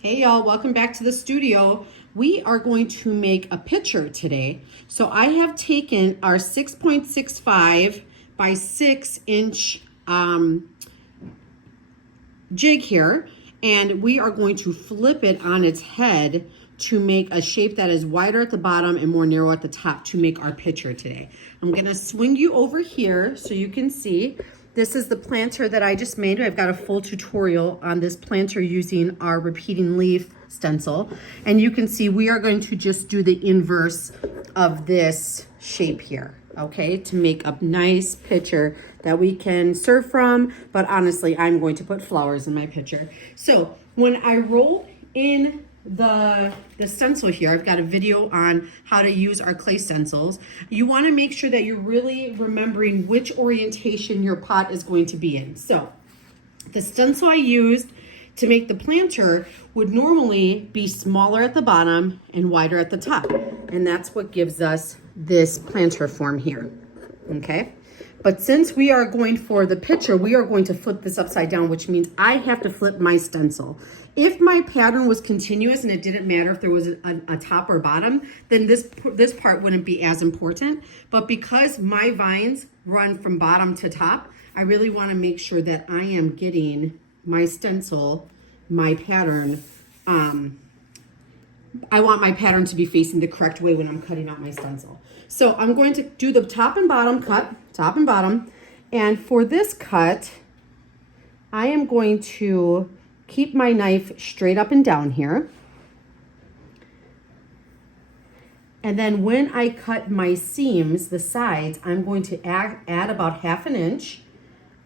Hey y'all, welcome back to the studio. We are going to make a picture today. So I have taken our 6.65 by 6 inch jig here, and we are going to flip it on its head to make a shape that is wider at the bottom and more narrow at the top to make our picture today. I'm gonna swing you over here so you can see. This is the planter that I just made. I've got a full tutorial on this planter using our repeating leaf stencil. And you can see we are going to just do the inverse of this shape here, okay? To make a nice picture that we can serve from, but honestly, I'm going to put flowers in my picture. So when I roll in the stencil here, I've got a video on how to use our clay stencils. You want to make sure that you're really remembering which orientation your pot is going to be in. So the stencil I used to make the planter would normally be smaller at the bottom and wider at the top. And that's what gives us this planter form here, okay? But since we are going for the picture, we are going to flip this upside down, which means I have to flip my stencil. If my pattern was continuous and it didn't matter if there was a top or bottom, then this part wouldn't be as important. But because my vines run from bottom to top, I really want to make sure that I am getting my stencil, my pattern, I want my pattern to be facing the correct way when I'm cutting out my stencil. So I'm going to do the top and bottom cut, top and bottom. And for this cut, I am going to keep my knife straight up and down here. And then when I cut my seams, the sides, I'm going to add about 1/2 inch.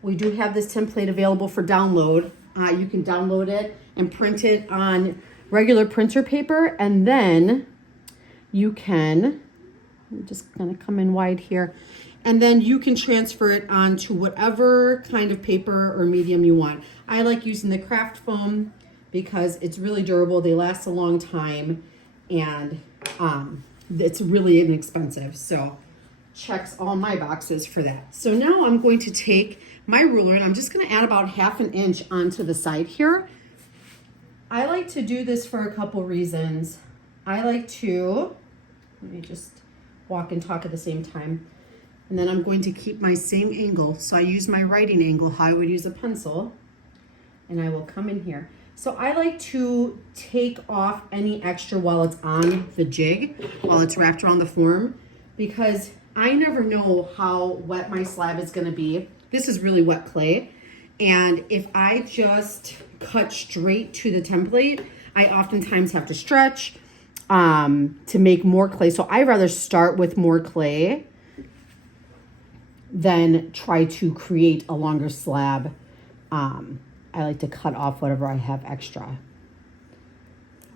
We do have this template available for download. You can download it and print it on regular printer paper, and then you can, I'm just gonna come in wide here, and then you can transfer it onto whatever kind of paper or medium you want. I like using the craft foam because it's really durable, they last a long time, and it's really inexpensive, so checks all my boxes for that. So now I'm going to take my ruler and I'm just gonna add about 1/2 inch onto the side here. I like to do this for a couple reasons. I like to, let me just walk and talk at the same time. And then I'm going to keep my same angle. So I use my writing angle, how I would use a pencil, and I will come in here. So I like to take off any extra while it's on the jig, while it's wrapped around the form, because I never know how wet my slab is gonna be. This is really wet clay. And if I just cut straight to the template, I oftentimes have to stretch to make more clay. So I'd rather start with more clay than try to create a longer slab. I like to cut off whatever I have extra.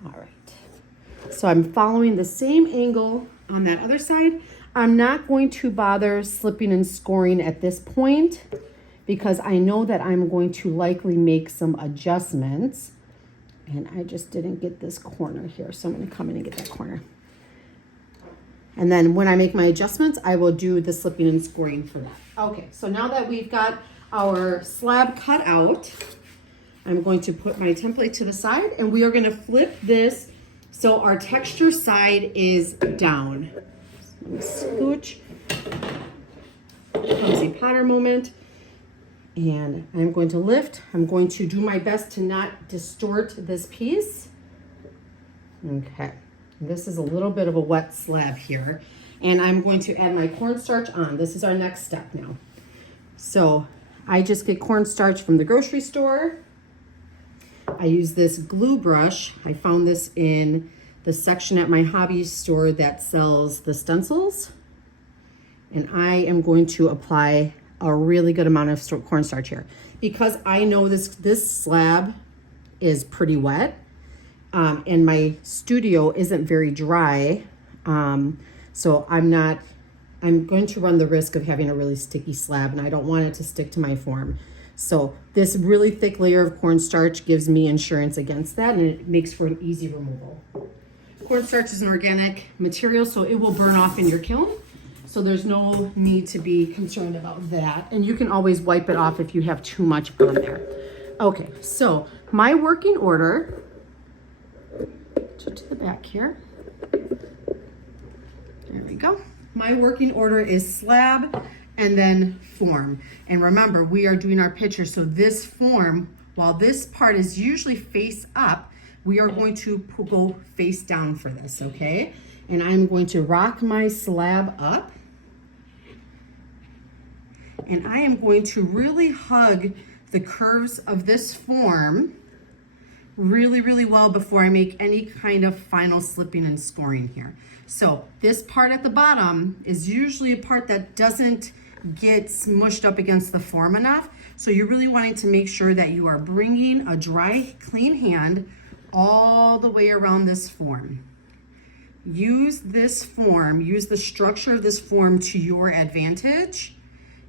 All right. So I'm following the same angle on that other side. I'm not going to bother slipping and scoring at this point, because I know that I'm going to likely make some adjustments. And I just didn't get this corner here, so I'm gonna come in and get that corner. And then when I make my adjustments, I will do the slipping and scoring for that. Okay, so now that we've got our slab cut out, I'm going to put my template to the side, and we are gonna flip this so our texture side is down. So let me scooch, cozy Potter moment. And I'm going to lift. I'm going to do my best to not distort this piece. Okay, this is a little bit of a wet slab here. And I'm going to add my cornstarch on. This is our next step now. So I just get cornstarch from the grocery store. I use this glue brush. I found this in the section at my hobby store that sells the stencils. And I am going to apply a really good amount of cornstarch here, because I know this slab is pretty wet, and my studio isn't very dry, so I'm going to run the risk of having a really sticky slab, and I don't want it to stick to my form. So this really thick layer of cornstarch gives me insurance against that, and it makes for an easy removal. Cornstarch is an organic material, so it will burn off in your kiln. So there's no need to be concerned about that. And you can always wipe it off if you have too much on there. Okay, so my working order to the back here. There we go. My working order is slab and then form. And remember, we are doing our picture, so this form, while this part is usually face up, we are going to go face down for this, okay? And I'm going to rock my slab up. And I am going to really hug the curves of this form really, really well before I make any kind of final slipping and scoring here. So this part at the bottom is usually a part that doesn't get smushed up against the form enough. So you're really wanting to make sure that you are bringing a dry, clean hand all the way around this form. Use this form, use the structure of this form to your advantage.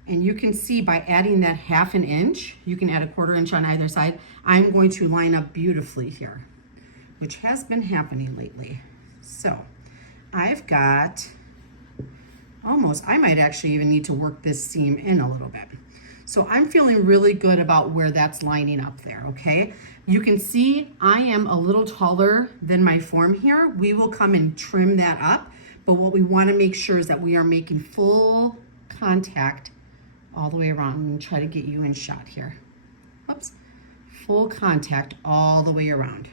And you can see by adding that 1/2 inch, you can add a 1/4 inch on either side. I'm going to line up beautifully here, which has been happening lately. So I've got almost, I might actually even need to work this seam in a little bit. So I'm feeling really good about where that's lining up there, okay? You can see I am a little taller than my form here. We will come and trim that up, but what we wanna make sure is that we are making full contact all the way around. I'm gonna try to get you in shot here. Oops. Full contact all the way around.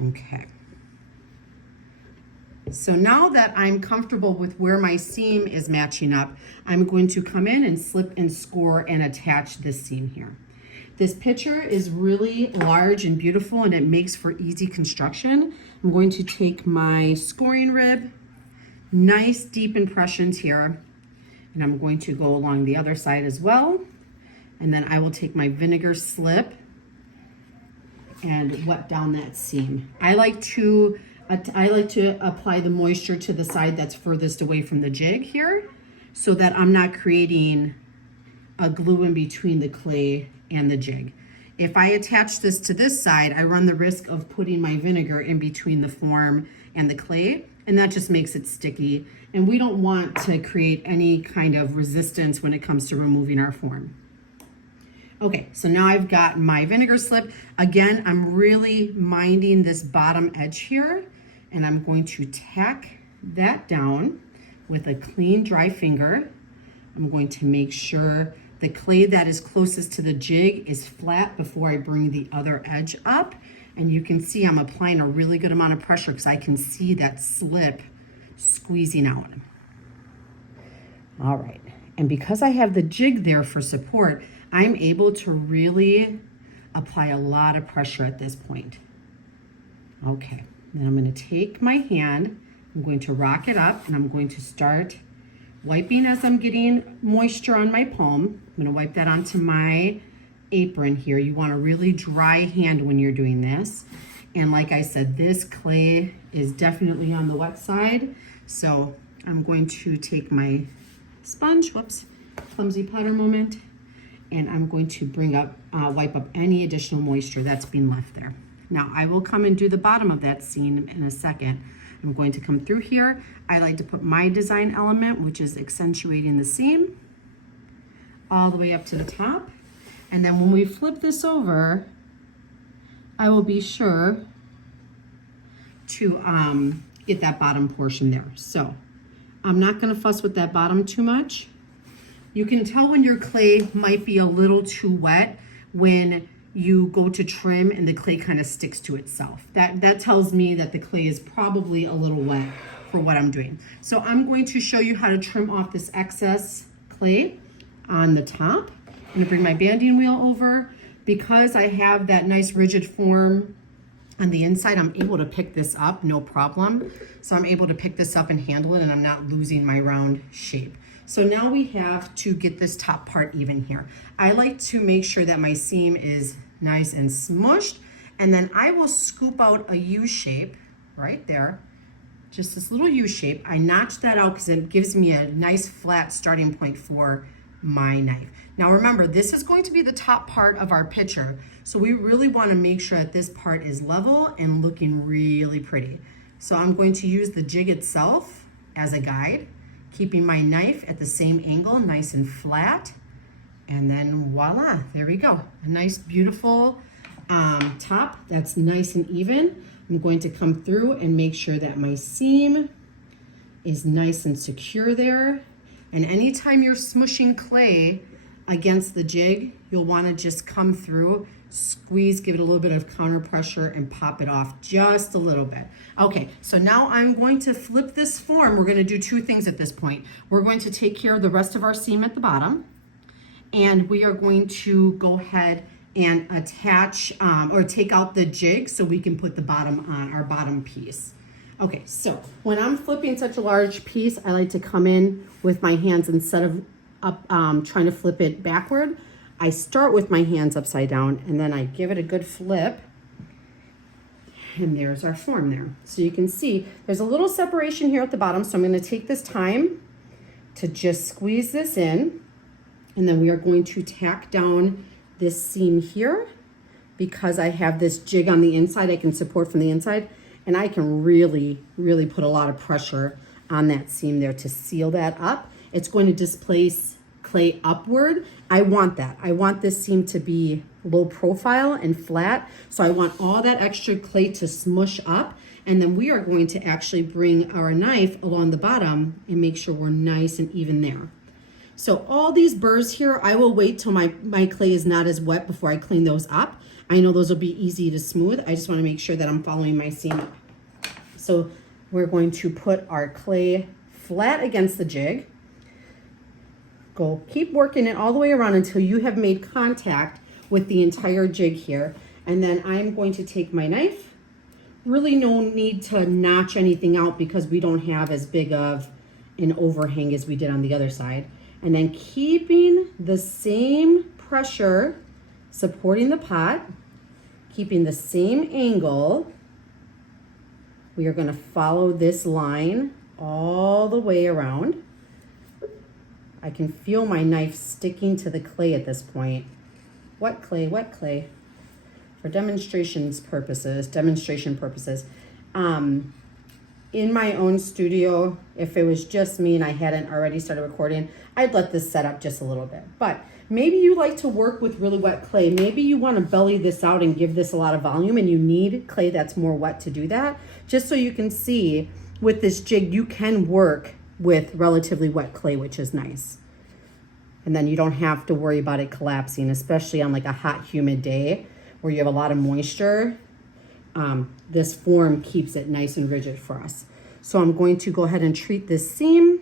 Okay. So now that I'm comfortable with where my seam is matching up, I'm going to come in and slip and score and attach this seam here. This picture is really large and beautiful, and it makes for easy construction. I'm going to take my scoring rib, nice deep impressions here, and I'm going to go along the other side as well. And then I will take my vinegar slip and wet down that seam. I like to apply the moisture to the side that's furthest away from the jig here, so that I'm not creating a glue in between the clay and the jig. If I attach this to this side, I run the risk of putting my vinegar in between the form and the clay, and that just makes it sticky. And we don't want to create any kind of resistance when it comes to removing our form. Okay, so now I've got my vinegar slip. Again, I'm really minding this bottom edge here, and I'm going to tack that down with a clean, dry finger. I'm going to make sure the clay that is closest to the jig is flat before I bring the other edge up. And you can see I'm applying a really good amount of pressure because I can see that slip squeezing out. All right, and because I have the jig there for support, I'm able to really apply a lot of pressure at this point. Okay, then I'm going to take my hand, I'm going to rock it up, and I'm going to start wiping as I'm getting moisture on my palm. I'm going to wipe that onto my apron here. You want a really dry hand when you're doing this. And like I said, this clay is definitely on the wet side. So I'm going to take my sponge, whoops, clumsy powder moment, and I'm going to bring up, wipe up any additional moisture that's been left there. Now I will come and do the bottom of that seam in a second. I'm going to come through here. I like to put my design element, which is accentuating the seam, all the way up to the top. And then when we flip this over, I will be sure to get that bottom portion there. So I'm not gonna fuss with that bottom too much. You can tell when your clay might be a little too wet when you go to trim and the clay kind of sticks to itself. That tells me that the clay is probably a little wet for what I'm doing. So I'm going to show you how to trim off this excess clay on the top. I'm gonna bring my banding wheel over. Because I have that nice rigid form on the inside, I'm able to pick this up, no problem. So I'm able to pick this up and handle it, and I'm not losing my round shape. So now we have to get this top part even here. I like to make sure that my seam is nice and smushed, and then I will scoop out a U shape right there, just this little U shape. I notch that out because it gives me a nice flat starting point for my knife. Now remember, this is going to be the top part of our picture, so we really want to make sure that this part is level and looking really pretty. So I'm going to use the jig itself as a guide, keeping my knife at the same angle, nice and flat, and then voila, there we go. A nice, beautiful top that's nice and even. I'm going to come through and make sure that my seam is nice and secure there. And anytime you're smushing clay against the jig, you'll want to just come through, squeeze, give it a little bit of counter pressure and pop it off just a little bit. Okay, so now I'm going to flip this form. We're going to do two things at this point. We're going to take care of the rest of our seam at the bottom, and we are going to go ahead and attach or take out the jig so we can put the bottom on our bottom piece. Okay, so when I'm flipping such a large piece, I like to come in with my hands instead of up trying to flip it backward. I start with my hands upside down and then I give it a good flip. And there's our form there. So you can see there's a little separation here at the bottom. So I'm going to take this time to just squeeze this in. And then we are going to tack down this seam here because I have this jig on the inside. I can support from the inside. And I can really, really put a lot of pressure on that seam there to seal that up. It's going to displace clay upward. I want that. I want this seam to be low profile and flat. So I want all that extra clay to smush up. And then we are going to actually bring our knife along the bottom and make sure we're nice and even there. So all these burrs here, I will wait till my clay is not as wet before I clean those up. I know those will be easy to smooth. I just want to make sure that I'm following my seam up. So we're going to put our clay flat against the jig. Keep working it all the way around until you have made contact with the entire jig here. And then I'm going to take my knife. Really no need to notch anything out because we don't have as big of an overhang as we did on the other side. And then keeping the same pressure, supporting the pot, keeping the same angle, we are going to follow this line all the way around. I can feel my knife sticking to the clay at this point. Wet clay, wet clay. For demonstration purposes. In my own studio, if it was just me and I hadn't already started recording, I'd let this set up just a little bit. But maybe you like to work with really wet clay. Maybe you want to belly this out and give this a lot of volume and you need clay that's more wet to do that. Just so you can see with this jig, you can work with relatively wet clay, which is nice. And then you don't have to worry about it collapsing, especially on like a hot, humid day where you have a lot of moisture. This form keeps it nice and rigid for us. So I'm going to go ahead and treat this seam.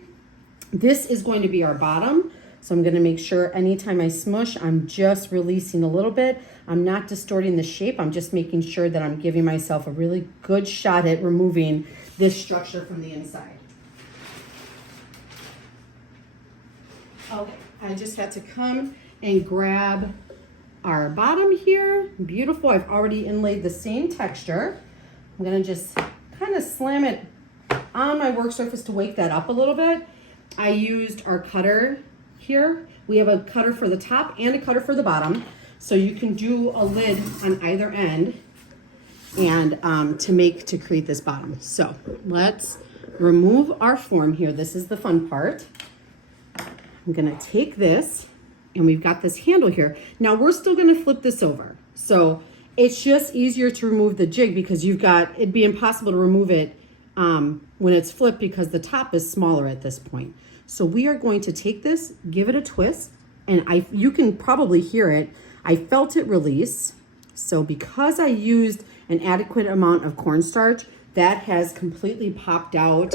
This is going to be our bottom. So I'm going to make sure anytime I smush, I'm just releasing a little bit. I'm not distorting the shape. I'm just making sure that I'm giving myself a really good shot at removing this structure from the inside. Okay, I just had to come and grab our bottom here. Beautiful. I've already inlaid the same texture. I'm going to just kind of slam it on my work surface to wake that up a little bit. I used our cutter here. We have a cutter for the top and a cutter for the bottom. So you can do a lid on either end and to create this bottom. So let's remove our form here. This is the fun part. I'm going to take this and we've got this handle here. Now we're still going to flip this over. So it's just easier to remove the jig because it'd be impossible to remove it when it's flipped because the top is smaller at this point. So we are going to take this, give it a twist, and you can probably hear it. I felt it release. So because I used an adequate amount of cornstarch, that has completely popped out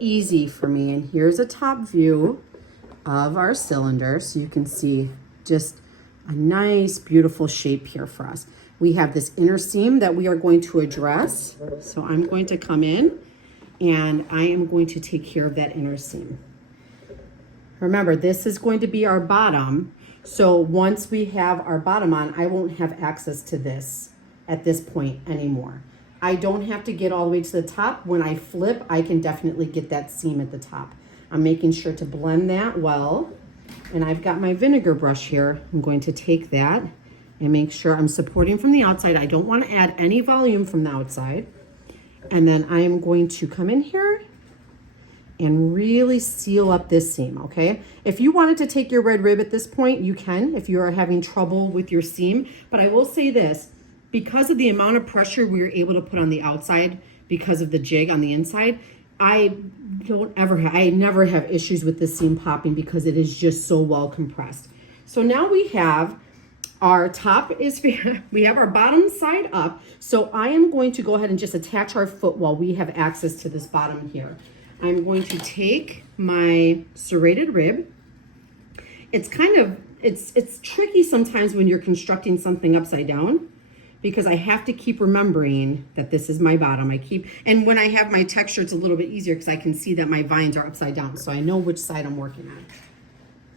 easy for me. And here's a top view of our cylinder. So you can see just a nice, beautiful shape here for us. We have this inner seam that we are going to address. So I'm going to come in and I am going to take care of that inner seam. Remember, this is going to be our bottom. So once we have our bottom on, I won't have access to this at this point anymore. I don't have to get all the way to the top. When I flip, I can definitely get that seam at the top. I'm making sure to blend that well. And I've got my vinegar brush here. I'm going to take that and make sure I'm supporting from the outside. I don't want to add any volume from the outside. And then I am going to come in here and really seal up this seam, okay? If you wanted to take your red rib at this point, you can if you are having trouble with your seam. But I will say this, because of the amount of pressure we were able to put on the outside because of the jig on the inside, I never have issues with the seam popping because it is just so well compressed. So now we have our top we have our bottom side up. So I am going to go ahead and just attach our foot while we have access to this bottom here. I'm going to take my serrated rib. It's it's tricky sometimes when you're constructing something upside down, because I have to keep remembering that this is my bottom. And when I have my texture, it's a little bit easier because I can see that my vines are upside down, so I know which side I'm working on.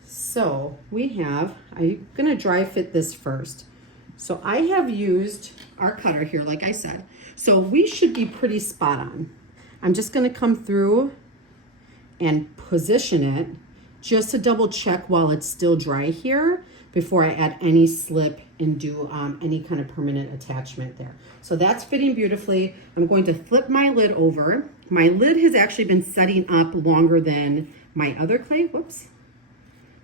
So I'm gonna dry fit this first. So I have used our cutter here, like I said. So we should be pretty spot on. I'm just gonna come through and position it just to double check while it's still dry here before I add any slip and do any kind of permanent attachment there. So that's fitting beautifully. I'm going to flip my lid over. My lid has actually been setting up longer than my other clay, whoops.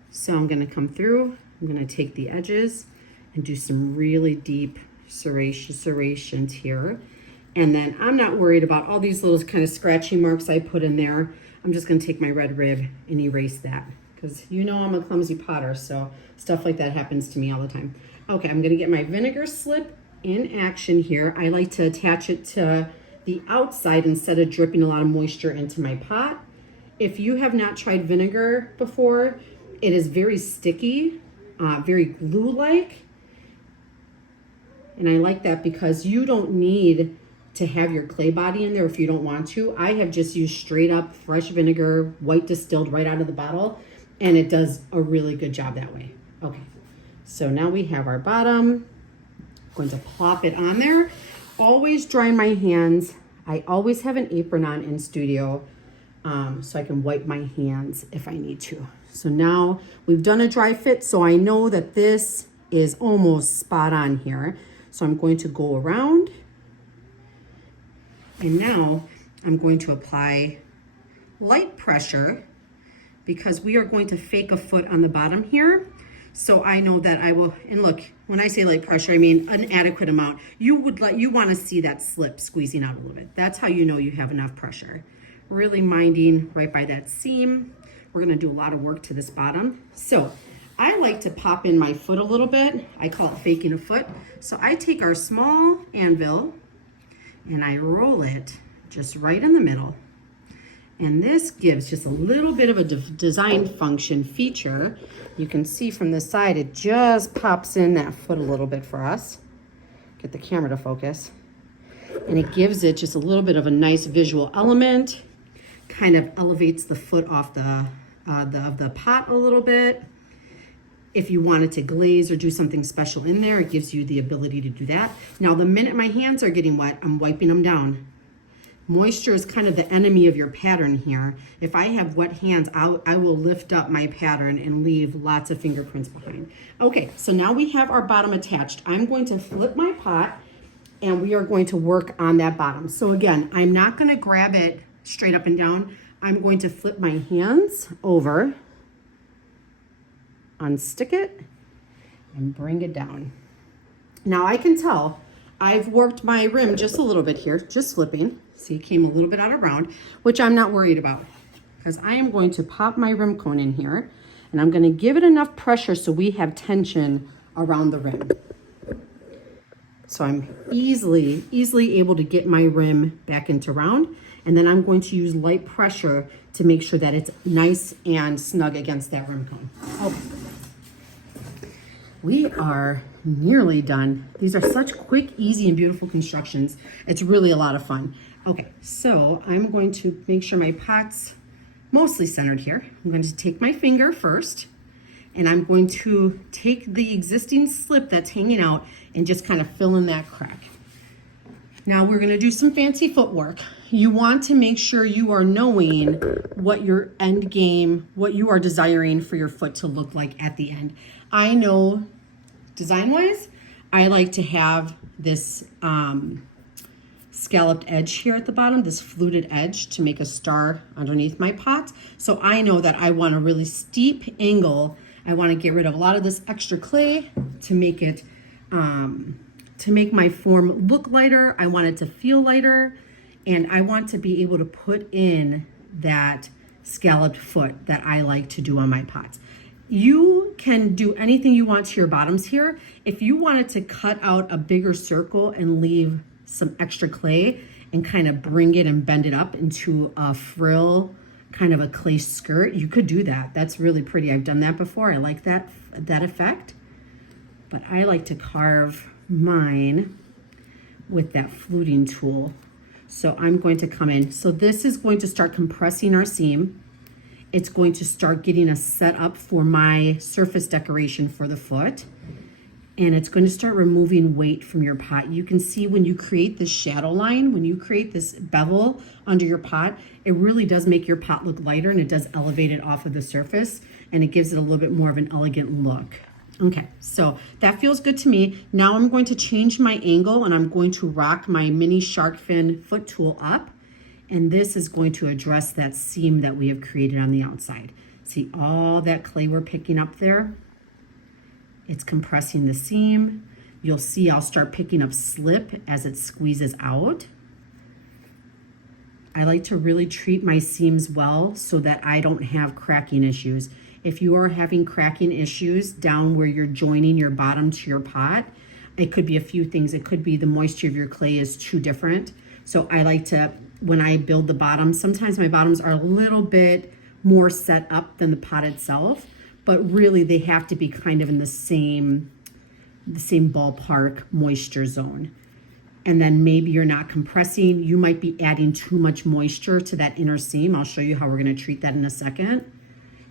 So I'm gonna come through, I'm gonna take the edges and do some really deep serrations here. And then I'm not worried about all these little kind of scratchy marks I put in there. I'm just gonna take my red rib and erase that, because you know I'm a clumsy potter, so stuff like that happens to me all the time. Okay, I'm gonna get my vinegar slip in action here. I like to attach it to the outside instead of dripping a lot of moisture into my pot. If you have not tried vinegar before, it is very sticky, very glue-like. And I like that because you don't need to have your clay body in there if you don't want to. I have just used straight up fresh vinegar, white distilled right out of the bottle, and it does a really good job that way. Okay, so now we have our bottom. I'm going to plop it on there. Always dry my hands. I always have an apron on in studio, so I can wipe my hands if I need to. So now we've done a dry fit, so I know that this is almost spot on here. So I'm going to go around, and now I'm going to apply light pressure because we are going to fake a foot on the bottom here. So I know that I will, and look, when I say light pressure, I mean an adequate amount. You want to see that slip squeezing out a little bit. That's how you know you have enough pressure. Really minding right by that seam. We're gonna do a lot of work to this bottom. So I like to pop in my foot a little bit. I call it faking a foot. So I take our small anvil and I roll it just right in the middle. And this gives just a little bit of a design function feature. You can see from this side, it just pops in that foot a little bit for us. Get the camera to focus. And it gives it just a little bit of a nice visual element. Kind of elevates the foot off the pot a little bit. If you wanted to glaze or do something special in there, it gives you the ability to do that. Now, the minute my hands are getting wet, I'm wiping them down. Moisture is kind of the enemy of your pattern here. If I have wet hands, I will lift up my pattern and leave lots of fingerprints behind. Okay, so now we have our bottom attached. I'm going to flip my pot and we are going to work on that bottom. So again, I'm not gonna grab it straight up and down. I'm going to flip my hands over, unstick it, and bring it down. Now I can tell I've worked my rim just a little bit here, just flipping. See, it came a little bit out of round, which I'm not worried about because I am going to pop my rim cone in here and I'm going to give it enough pressure so we have tension around the rim. So I'm easily able to get my rim back into round, and then I'm going to use light pressure to make sure that it's nice and snug against that rim cone. Okay. We are nearly done. These are such quick, easy, and beautiful constructions. It's really a lot of fun. Okay, so I'm going to make sure my pot's mostly centered here. I'm going to take my finger first, and I'm going to take the existing slip that's hanging out and just kind of fill in that crack. Now we're gonna do some fancy footwork. You want to make sure you are knowing what your end game, what you are desiring for your foot to look like at the end. I know design-wise, I like to have this scalloped edge here at the bottom, this fluted edge to make a star underneath my pot. So I know that I want a really steep angle. I want to get rid of a lot of this extra clay to make it to make my form look lighter. I want it to feel lighter, and I want to be able to put in that scalloped foot that I like to do on my pots. You can do anything you want to your bottoms here. If you wanted to cut out a bigger circle and leave some extra clay and kind of bring it and bend it up into a frill, kind of a clay skirt, you could do that. That's really pretty. I've done that before. I like that effect. But I like to carve mine with that fluting tool. So I'm going to come in. So this is going to start compressing our seam. It's going to start getting us set up for my surface decoration for the foot. And it's going to start removing weight from your pot. You can see when you create this shadow line, when you create this bevel under your pot, it really does make your pot look lighter, and it does elevate it off of the surface, and it gives it a little bit more of an elegant look. Okay, so that feels good to me. Now I'm going to change my angle, and I'm going to rock my mini shark fin foot tool up. And this is going to address that seam that we have created on the outside. See all that clay we're picking up there? It's compressing the seam. You'll see I'll start picking up slip as it squeezes out. I like to really treat my seams well so that I don't have cracking issues. If you are having cracking issues down where you're joining your bottom to your pot, it could be a few things. It could be the moisture of your clay is too different. So I like to, when I build the bottom, sometimes my bottoms are a little bit more set up than the pot itself, but really they have to be kind of in the same ballpark moisture zone. And then maybe you're not compressing. You might be adding too much moisture to that inner seam. I'll show you how we're going to treat that in a second.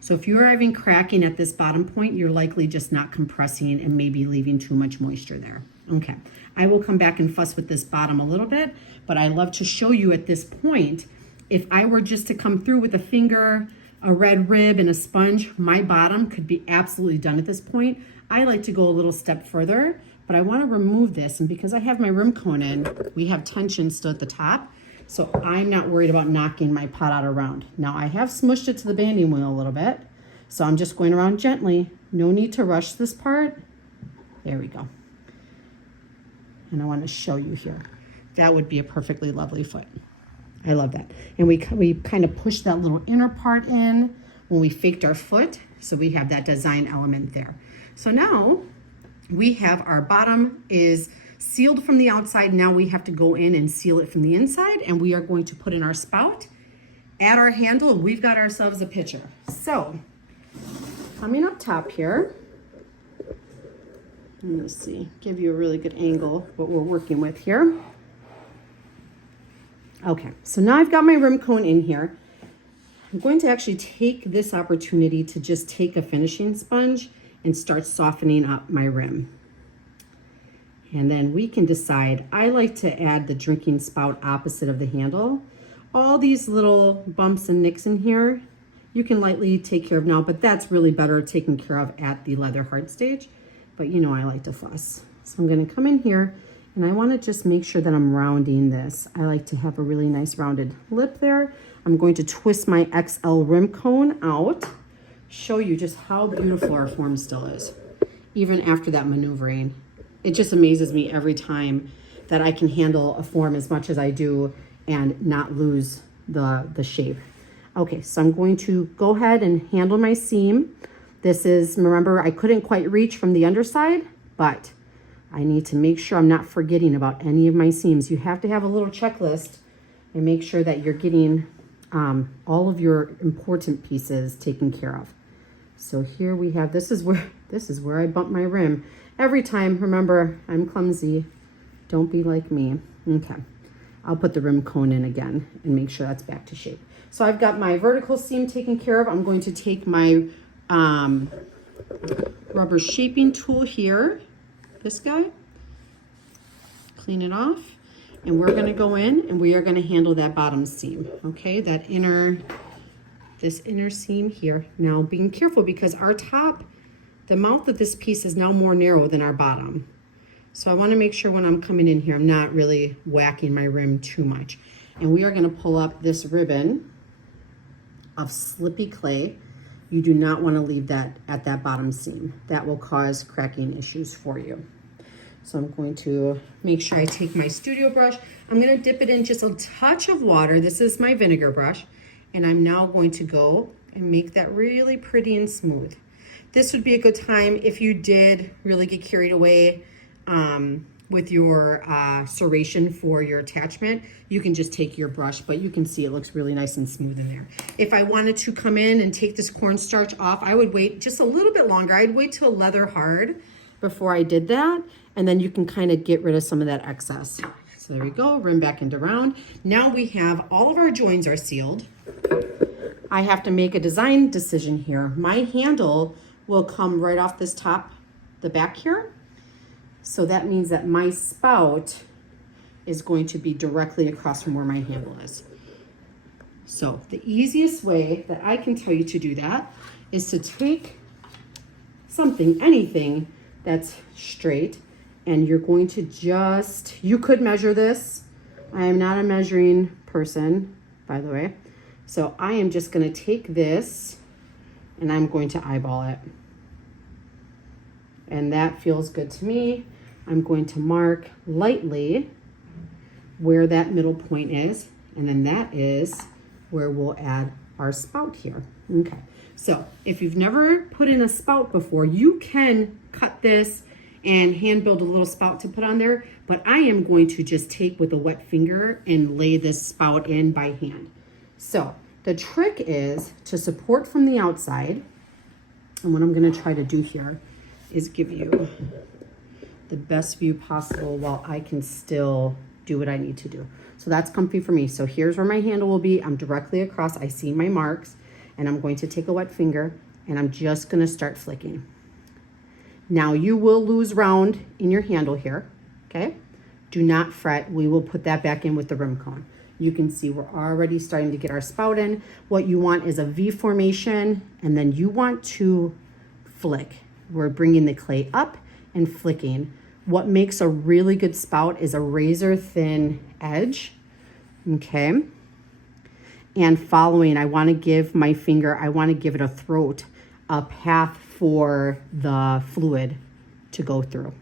So if you're having cracking at this bottom point, you're likely just not compressing and maybe leaving too much moisture there. Okay, I will come back and fuss with this bottom a little bit, but I love to show you at this point, if I were just to come through with a finger, a red rib, and a sponge, my bottom could be absolutely done at this point. I like to go a little step further, but I want to remove this, and because I have my rim cone in, we have tension still at the top, so I'm not worried about knocking my pot out around. Now I have smushed it to the banding wheel a little bit, so I'm just going around gently. No need to rush this part. There we go. And I want to show you here. That would be a perfectly lovely foot. I love that. And we kind of pushed that little inner part in when we faked our foot, so we have that design element there. So now we have our bottom is sealed from the outside. Now we have to go in and seal it from the inside, and we are going to put in our spout, add our handle, and we've got ourselves a pitcher. So coming up top here, let's see, give you a really good angle what we're working with here. Okay, so now I've got my rim cone in here. I'm going to actually take this opportunity to just take a finishing sponge and start softening up my rim. And then we can decide, I like to add the drinking spout opposite of the handle. All these little bumps and nicks in here, you can lightly take care of now, but that's really better taken care of at the leather hard stage. But you know I like to fuss. So I'm gonna come in here, and I want to just make sure that I'm rounding this. I like to have a really nice rounded lip there. I'm going to twist my XL rim cone out, show you just how beautiful our form still is, even after that maneuvering. It just amazes me every time that I can handle a form as much as I do and not lose the shape. Okay, so I'm going to go ahead and handle my seam. This is, remember, I couldn't quite reach from the underside, but I need to make sure I'm not forgetting about any of my seams. You have to have a little checklist and make sure that you're getting all of your important pieces taken care of. So here we have, this is where I bump my rim. Every time, remember, I'm clumsy. Don't be like me. Okay, I'll put the rim cone in again and make sure that's back to shape. So I've got my vertical seam taken care of. I'm going to take my rubber shaping tool here, this guy, clean it off, and we're gonna go in and we are gonna handle that bottom seam, okay? This inner seam here. Now being careful because our top, the mouth of this piece is now more narrow than our bottom. So I wanna make sure when I'm coming in here, I'm not really whacking my rim too much. And we are gonna pull up this ribbon of slippy clay. You do not want to leave that at that bottom seam. That will cause cracking issues for you. So I'm going to make sure I take my studio brush. I'm going to dip it in just a touch of water. This is my vinegar brush. And I'm now going to go and make that really pretty and smooth. This would be a good time if you did really get carried away with your serration for your attachment. You can just take your brush, but you can see it looks really nice and smooth in there. If I wanted to come in and take this cornstarch off, I would wait just a little bit longer. I'd wait till leather hard before I did that, and then you can kind of get rid of some of that excess. So there we go, rim back into round. Now we have all of our joins are sealed. I have to make a design decision here. My handle will come right off this top, the back here. So that means that my spout is going to be directly across from where my handle is. So the easiest way that I can tell you to do that is to take something, anything that's straight, and you're going to just, you could measure this. I am not a measuring person, by the way. So I am just going to take this and I'm going to eyeball it. And that feels good to me. I'm going to mark lightly where that middle point is, and then that is where we'll add our spout here. Okay, so if you've never put in a spout before, you can cut this and hand build a little spout to put on there, but I am going to just take with a wet finger and lay this spout in by hand. So the trick is to support from the outside, and what I'm going to try to do here is give you the best view possible while I can still do what I need to do. So that's comfy for me. So here's where my handle will be. I'm directly across. I see my marks, and I'm going to take a wet finger and I'm just going to start flicking. Now you will lose round in your handle here, okay? Do not fret. We will put that back in with the rim cone. You can see we're already starting to get our spout in. What you want is a V formation, and then you want to flick. We're bringing the clay up and flicking. What makes a really good spout is a razor thin edge, okay? And following, I want to give my finger, I want to give it a throat, a path for the fluid to go through.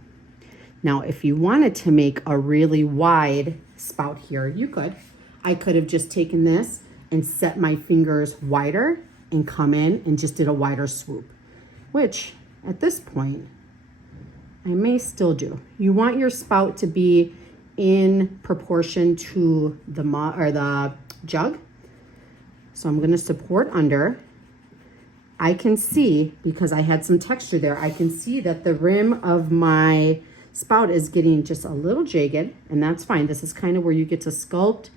Now, if you wanted to make a really wide spout here, you could. I could have just taken this and set my fingers wider and come in and just did a wider swoop, which at this point, I may still do. You want your spout to be in proportion to the jug. So I'm going to support under. I can see, because I had some texture there, I can see that the rim of my spout is getting just a little jagged, and that's fine. This is kind of where you get to sculpt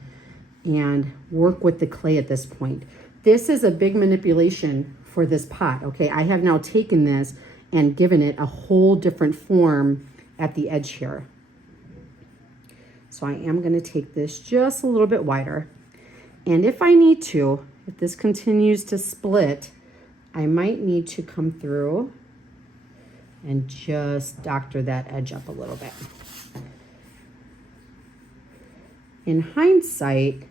and work with the clay at this point. This is a big manipulation for this pot, okay? I have now taken this and given it a whole different form at the edge here. So I am going to take this just a little bit wider. And if I need to, if this continues to split, I might need to come through and just doctor that edge up a little bit. In hindsight,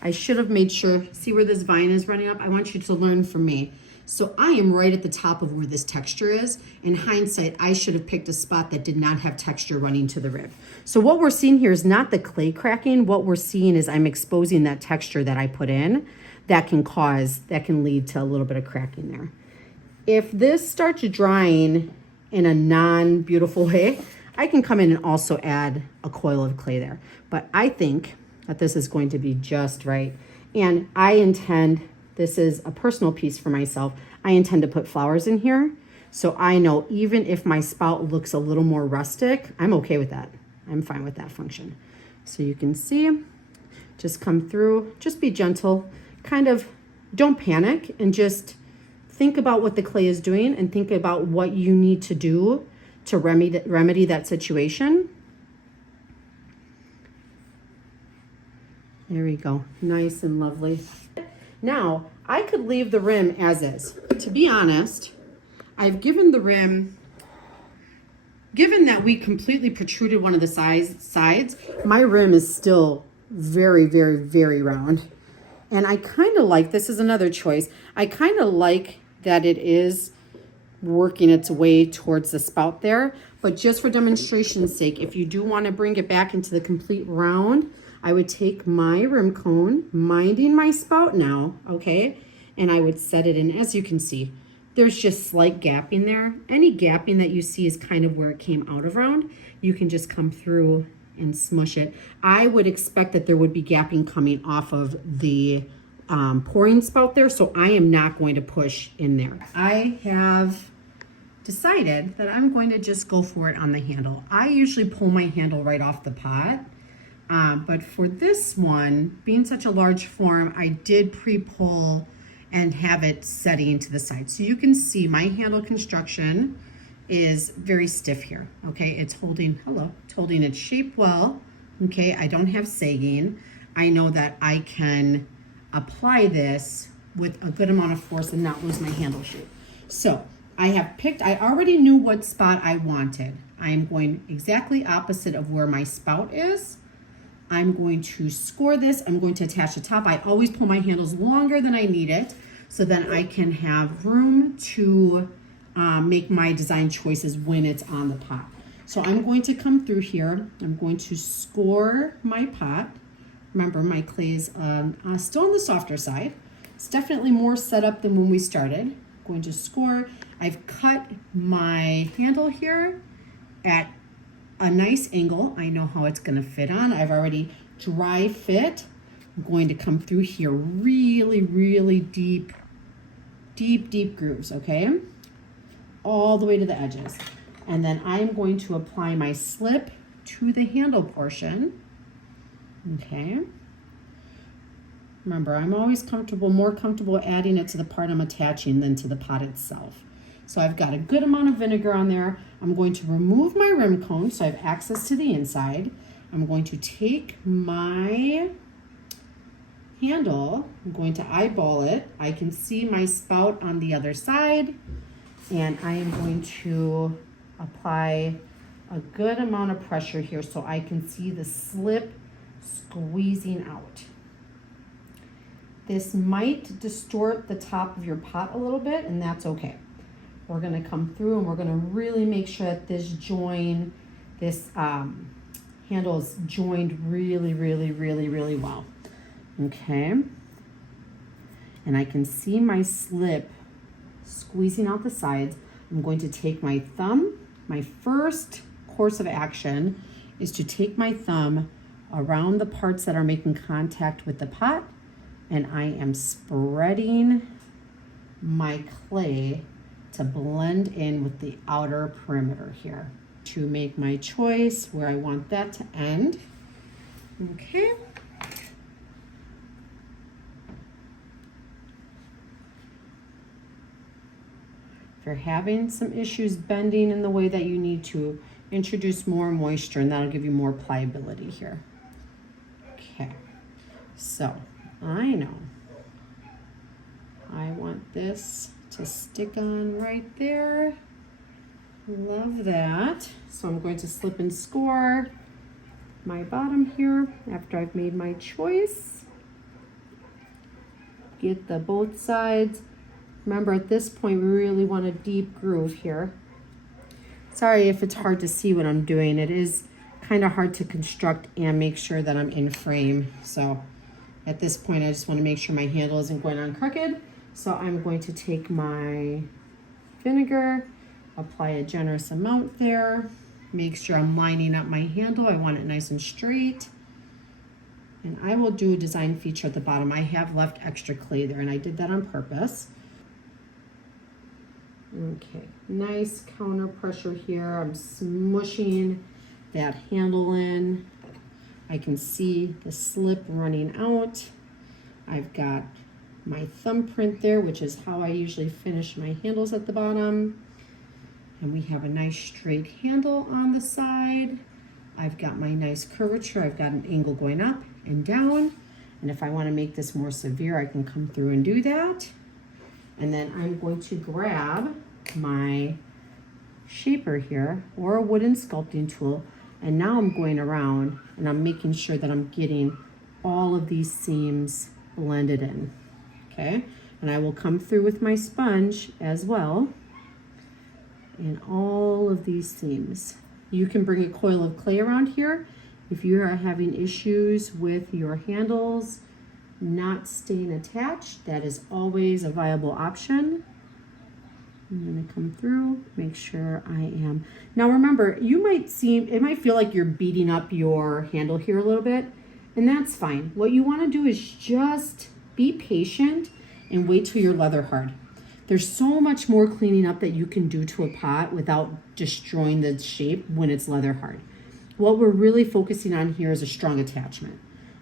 I should have made sure, see where this vine is running up? I want you to learn from me. So I am right at the top of where this texture is. In hindsight, I should have picked a spot that did not have texture running to the rib. So what we're seeing here is not the clay cracking. What we're seeing is I'm exposing that texture that I put in that can lead to a little bit of cracking there. If this starts drying in a non-beautiful way, I can come in and also add a coil of clay there. But I think that this is going to be just right. And I intend, this is a personal piece for myself, I intend to put flowers in here. So I know even if my spout looks a little more rustic, I'm okay with that. I'm fine with that function. So you can see, just come through, just be gentle, kind of don't panic, and just think about what the clay is doing and think about what you need to do to remedy that situation. There we go, nice and lovely. Now, I could leave the rim as is. To be honest, I've given the rim, given that we completely protruded one of the sides, my rim is still very, very, very round. And I kind of like, this is another choice, I kind of like that it is working its way towards the spout there, But just for demonstration's sake, if you do want to bring it back into the complete round, I would take my rim cone, minding my spout now, okay? And I would set it in. As you can see, there's just slight gapping there. Any gapping that you see is kind of where it came out of round. You can just come through and smush it. I would expect that there would be gapping coming off of the pouring spout there, so I am not going to push in there. I have decided that I'm going to just go for it on the handle. I usually pull my handle right off the pot, but for this one, being such a large form, I did pre-pull and have it setting to the side. So you can see my handle construction is very stiff here, okay? It's holding, it's holding its shape well, okay? I don't have sagging. I know that I can apply this with a good amount of force and not lose my handle shape. So I already knew what spot I wanted. I am going exactly opposite of where my spout is. I'm going to score this. I'm going to attach the top. I always pull my handles longer than I need it so then I can have room to make my design choices when it's on the pot. So I'm going to come through here. I'm going to score my pot. Remember, my clay is still on the softer side. It's definitely more set up than when we started. I'm going to score. I've cut my handle here at a nice angle. I know how it's going to fit on. I've already dry fit. I'm going to come through here really, really deep grooves, okay? All the way to the edges. And then I'm going to apply my slip to the handle portion. Okay. Remember, I'm always more comfortable adding it to the part I'm attaching than to the pot itself. So I've got a good amount of vinegar on there. I'm going to remove my rim cone so I have access to the inside. I'm going to take my handle, I'm going to eyeball it. I can see my spout on the other side, and I am going to apply a good amount of pressure here so I can see the slip squeezing out. This might distort the top of your pot a little bit, and that's okay. We're going to come through and we're going to really make sure that this handle is joined really well. Okay. And I can see my slip squeezing out the sides. I'm going to take my thumb. My first course of action is to take my thumb around the parts that are making contact with the pot, and I am spreading my clay to blend in with the outer perimeter here to make my choice where I want that to end. Okay. If you're having some issues bending in the way that you need to, introduce more moisture, and that'll give you more pliability here. Okay, so I know I want this to stick on right there. Love that. So I'm going to slip and score my bottom here after I've made my choice. Get the both sides. Remember, at this point, we really want a deep groove here. Sorry if it's hard to see what I'm doing. It is kind of hard to construct and make sure that I'm in frame. So at this point, I just want to make sure my handle isn't going on crooked. So I'm going to take my vinegar, apply a generous amount there, make sure I'm lining up my handle. I want it nice and straight. And I will do a design feature at the bottom. I have left extra clay there, and I did that on purpose. Okay, nice counter pressure here. I'm smushing that handle in. I can see the slip running out. I've got my thumbprint there, which is how I usually finish my handles at the bottom. And we have a nice straight handle on the side. I've got my nice curvature. I've got an angle going up and down. And if I want to make this more severe, I can come through and do that. And then I'm going to grab my shaper here or a wooden sculpting tool, and now I'm going around and I'm making sure that I'm getting all of these seams blended in. Okay, and I will come through with my sponge as well, in all of these seams. You can bring a coil of clay around here if you are having issues with your handles not staying attached. That is always a viable option. I'm going to come through, make sure I am. Now remember, it might feel like you're beating up your handle here a little bit, and that's fine. What you want to do is just be patient and wait till you're leather hard. There's so much more cleaning up that you can do to a pot without destroying the shape when it's leather hard. What we're really focusing on here is a strong attachment.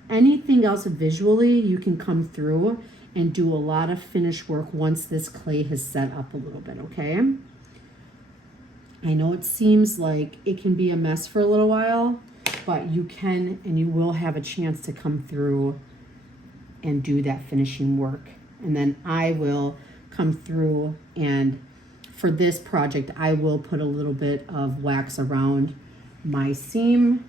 Anything else visually, you can come through and do a lot of finish work once this clay has set up a little bit, okay? I know it seems like it can be a mess for a little while, but you can and you will have a chance to come through and do that finishing work. And then I will come through, and for this project, I will put a little bit of wax around my seam,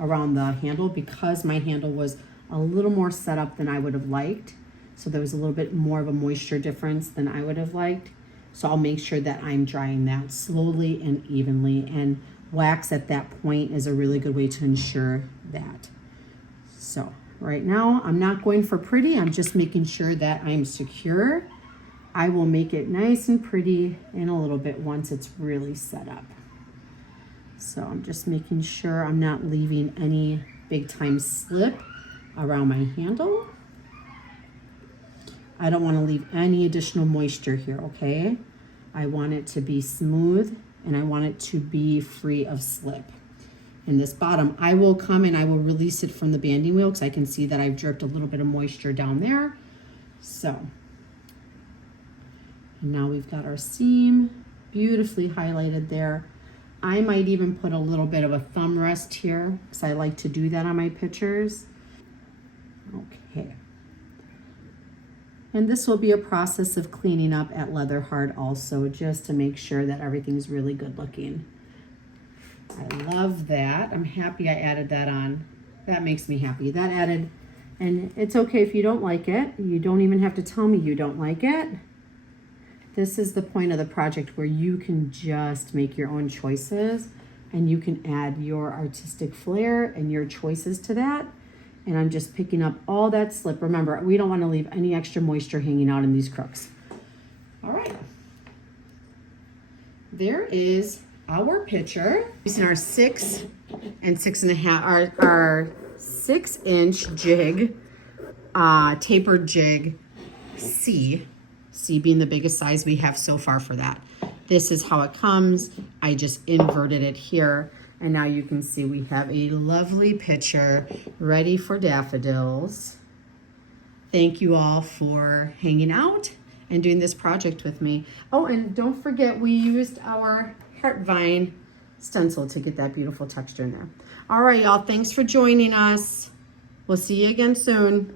around the handle, because my handle was a little more set up than I would have liked. So there was a little bit more of a moisture difference than I would have liked. So I'll make sure that I'm drying that slowly and evenly. And wax at that point is a really good way to ensure that. So right now, I'm not going for pretty. I'm just making sure that I'm secure. I will make it nice and pretty in a little bit once it's really set up. So I'm just making sure I'm not leaving any big time slip around my handle. I don't want to leave any additional moisture here, okay? I want it to be smooth and I want it to be free of slip. In this bottom, I will come and I will release it from the banding wheel because I can see that I've dripped a little bit of moisture down there. So, and now we've got our seam beautifully highlighted there. I might even put a little bit of a thumb rest here because I like to do that on my pictures. Okay. And this will be a process of cleaning up at leather hard also, just to make sure that everything's really good looking. I love that. I'm happy I added that on. That makes me happy. That added, and it's okay if you don't like it. You don't even have to tell me you don't like it. This is the point of the project where you can just make your own choices and you can add your artistic flair and your choices to that. And I'm just picking up all that slip. Remember, we don't want to leave any extra moisture hanging out in these crooks. All right. There is our picture. Using our 6 and 6.5, our 6-inch jig, tapered jig C being the biggest size we have so far for that. This is how it comes. I just inverted it here. And now you can see we have a lovely picture ready for daffodils. Thank you all for hanging out and doing this project with me. Oh, and don't forget we used our heart vine stencil to get that beautiful texture in there. All right, y'all, thanks for joining us. We'll see you again soon.